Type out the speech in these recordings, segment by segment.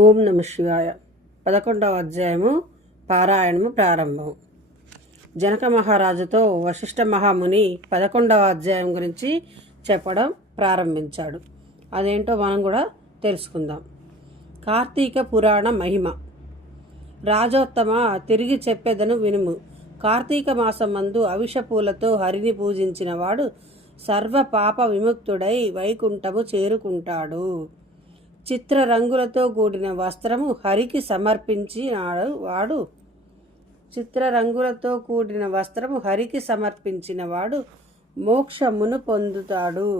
ఓం నమ శివాయ. 11వ అధ్యాయము పారాయణము ప్రారంభం. జనక మహారాజుతో వశిష్ఠ మహాముని 11వ అధ్యాయం గురించి చెప్పడం ప్రారంభించాడు. అదేంటో మనం కూడా తెలుసుకుందాం. కార్తీక పురాణ మహిమ. రాజోత్తమ, తిరిగి చెప్పెదను వినుము. కార్తీక మాసమందు అవిష పూలతో హరిని పూజించిన వాడు సర్వ పాప విముక్తుడై వైకుంఠము చేరుకుంటాడు. చిత్ర రంగులతో కూడిన వస్త్రము హరికి సమర్పించిన వాడు మోక్షమును పొందుతాడు.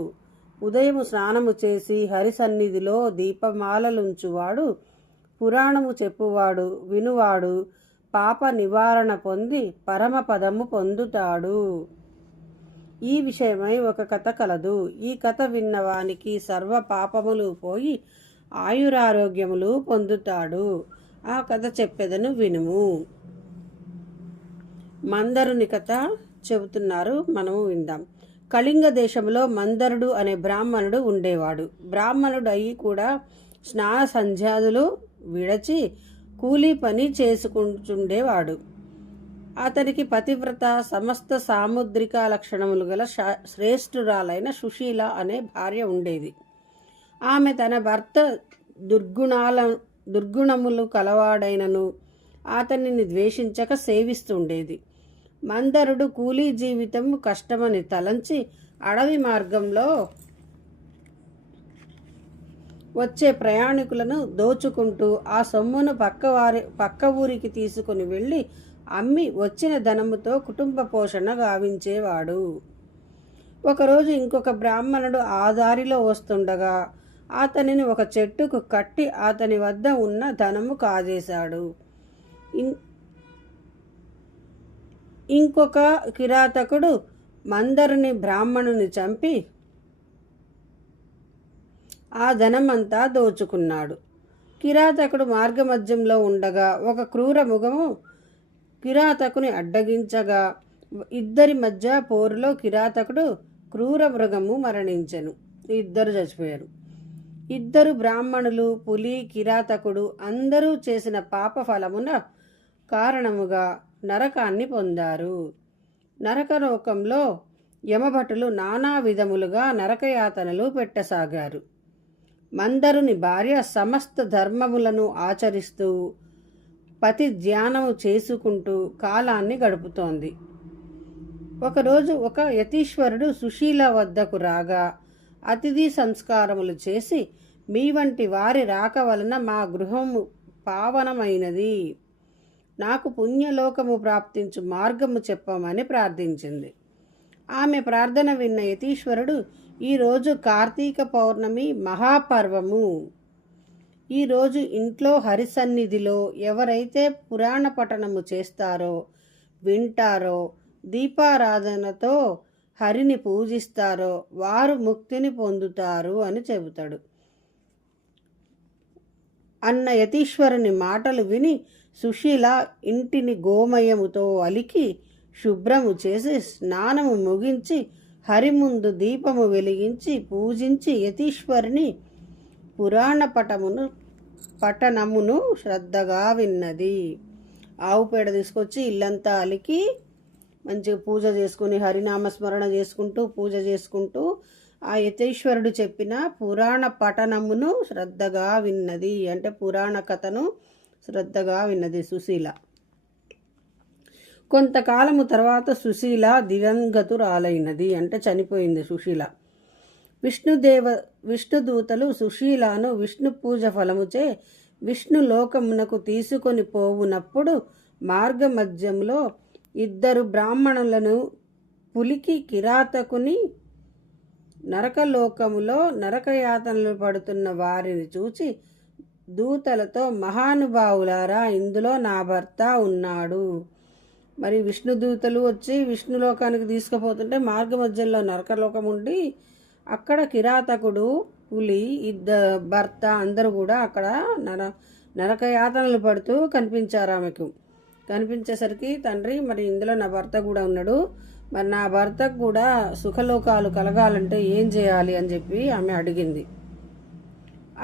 ఉదయము స్నానము చేసి హరి సన్నిధిలో దీపమాలలుంచువాడు, పురాణము చెప్పువాడు, వినువాడు పాప నివారణ పొంది పరమపదము పొందుతాడు. ఈ విషయమై ఒక కథ కలదు. ఈ కథ విన్నవానికి సర్వ పాపములు పోయి ఆయురారోగ్యములు పొందుతాడు. ఆ కథ చెప్పెదను వినుము. మందరుని కథ చెబుతున్నారు, మనము విందాం. కళింగ దేశంలో మందరుడు అనే బ్రాహ్మణుడు ఉండేవాడు. బ్రాహ్మణుడు అయి కూడా స్నాన సంధ్యాదులు విడచి కూలీ పని చేసుకుంటుండేవాడు. అతనికి పతివ్రత, సమస్త సాముద్రిక లక్షణములు గల శ్రేష్ఠురాలైన సుశీల అనే భార్య ఉండేది. ఆమె తన భర్త దుర్గుణములు కలవాడైనను అతనిని ద్వేషించక సేవిస్తుండేది. మందరుడు కూలీ జీవితం కష్టమని తలంచి అడవి మార్గంలో వచ్చే ప్రయాణికులను దోచుకుంటూ ఆ సొమ్మును పక్క ఊరికి తీసుకుని వెళ్ళి అమ్మి వచ్చిన ధనముతో కుటుంబ పోషణ గావించేవాడు. ఒకరోజు ఇంకొక బ్రాహ్మణుడు ఆ దారిలో వస్తుండగా అతనిని ఒక చెట్టుకు కట్టి అతని వద్ద ఉన్న ధనము కాజేశాడు. ఇంకొక కిరాతకుడు మందరుని బ్రాహ్మణుని చంపి ఆ ధనమంతా దోచుకున్నాడు. కిరాతకుడు మార్గమధ్యంలో ఉండగా ఒక క్రూర మృగము కిరాతకుని అడ్డగించగా ఇద్దరి మధ్య పోరులో కిరాతకుడు, క్రూర మృగము మరణించెను. ఇద్దరు చచ్చిపోయారు. ఇద్దరు బ్రాహ్మణులు, పులి, కిరాతకుడు అందరూ చేసిన పాప ఫలమున కారణముగా నరకాన్ని పొందారు. నరకలోకంలో యమభటులు నానా విధములుగా నరకయాతనలు పెట్టసాగారు. మందరుని భార్య సమస్త ధర్మములను ఆచరిస్తూ పతి ధ్యానము చేసుకుంటూ కాలాన్ని గడుపుతోంది. ఒకరోజు ఒక యతీశ్వరుడు సుశీల వద్దకు రాగా అతిథి సంస్కారములు చేసి, మీ వంటి వారి రాక వలన మా గృహము పావనమైనది, నాకు పుణ్యలోకము ప్రాప్తించు మార్గము చెప్పమని ప్రార్థించింది. ఆమె ప్రార్థన విన్న యతీశ్వరుడు, ఈరోజు కార్తీక పౌర్ణమి మహాపర్వము. ఈరోజు ఇంట్లో హరిసన్నిధిలో ఎవరైతే పురాణ పఠనము చేస్తారో, వింటారో, దీపారాధనతో హరిని పూజిస్తారో వారు ముక్తిని పొందుతారు అని చెబుతాడు. అన్న యతీశ్వరుని మాటలు విని సుశీల ఇంటిని గోమయముతో అలికి శుభ్రము చేసి స్నానము ముగించి హరి ముందు దీపము వెలిగించి పూజించి యతీశ్వరుని పురాణ పఠనమును శ్రద్ధగా విన్నది. ఆవు పేడ తీసుకొచ్చి ఇల్లంతా అలికి మంచిగా పూజ చేసుకుని హరినామస్మరణ చేసుకుంటూ పూజ చేసుకుంటూ ఆ యతీశ్వరుడు చెప్పిన పురాణ పఠనమును శ్రద్ధగా విన్నది. అంటే పురాణ కథను శ్రద్ధగా విన్నది సుశీల. కొంతకాలము తర్వాత సుశీల దివంగతురాలైనది, అంటే చనిపోయింది సుశీల. విష్ణుదూతలు సుశీలను విష్ణు పూజ ఫలముచే విష్ణు లోకమునకు తీసుకొని పోవునప్పుడు మార్గ మధ్యంలో ఇద్దరు బ్రాహ్మణులను, పులికి కిరాతకుని నరకలోకములో నరకయాతనలు పడుతున్న వారిని చూచి దూతలతో, మహానుభావులారా, ఇందులో నా భర్త ఉన్నాడు. మరి విష్ణుదూతలు వచ్చి విష్ణులోకానికి తీసుకుపోతుంటే మార్గ మధ్యంలో నరకలోకం ఉండి అక్కడ కిరాతకుడు, పులి, భర్త అందరూ కూడా అక్కడ నరకయాతనలు పడుతూ కనిపించారు. ఆమెకు కనిపించేసరికి, తండ్రి, మరి ఇందులో నా భర్త కూడా ఉన్నాడు, మరి నా భర్తకు కూడా సుఖలోకాలు కలగాలంటే ఏం చేయాలి అని చెప్పి ఆమె అడిగింది.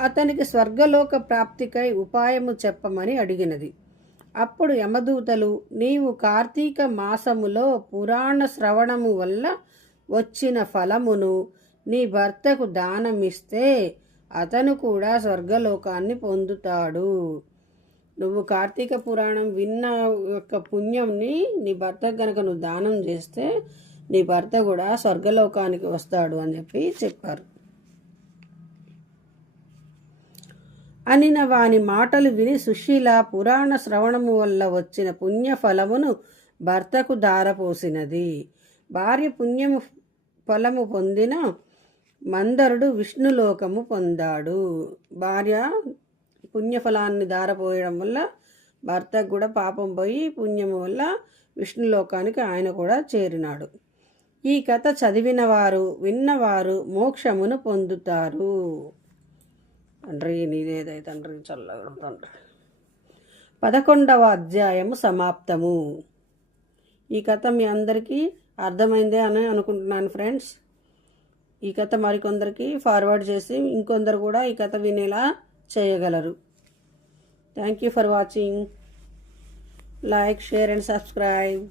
అతనికి స్వర్గలోక ప్రాప్తికై ఉపాయము చెప్పమని అడిగినది. అప్పుడు యమదూతలు, నీవు కార్తీక మాసములో పురాణ శ్రవణము వల్ల వచ్చిన ఫలమును నీ భర్తకు దానమిస్తే అతను కూడా స్వర్గలోకాన్ని పొందుతాడు. నువ్వు కార్తీక పురాణం విన్న యొక్క పుణ్యంని నీ భర్తకు గనక నువ్వు దానం చేస్తే నీ భర్త కూడా స్వర్గలోకానికి వస్తాడు అని చెప్పారు. అనిన వాని మాటలు విని సుశీల పురాణ శ్రవణము వల్ల వచ్చిన పుణ్యఫలమును భర్తకు దారపోసినది. భార్య పుణ్యము ఫలము పొందిన మందరుడు విష్ణులోకము పొందాడు. భార్య పుణ్యఫలాన్ని దారపోయడం వల్ల భర్తకు కూడా పాపం పోయి పుణ్యము వల్ల విష్ణులోకానికి ఆయన కూడా చేరినాడు. ఈ కథ చదివినవారు విన్నవారు మోక్షమును పొందుతారు. తండ్రి నీదేదై తండ్రి చల్లగా తండ్రి. 11వ అధ్యాయము సమాప్తము. ఈ కథ మీ అందరికీ అర్థమైందే అని అనుకుంటున్నాను ఫ్రెండ్స్. ఈ కథ మరికొందరికి ఫార్వర్డ్ చేసి ఇంకొందరు కూడా ఈ కథ వినేలా చేయగలరు. Thank you for watching. Like, share and subscribe.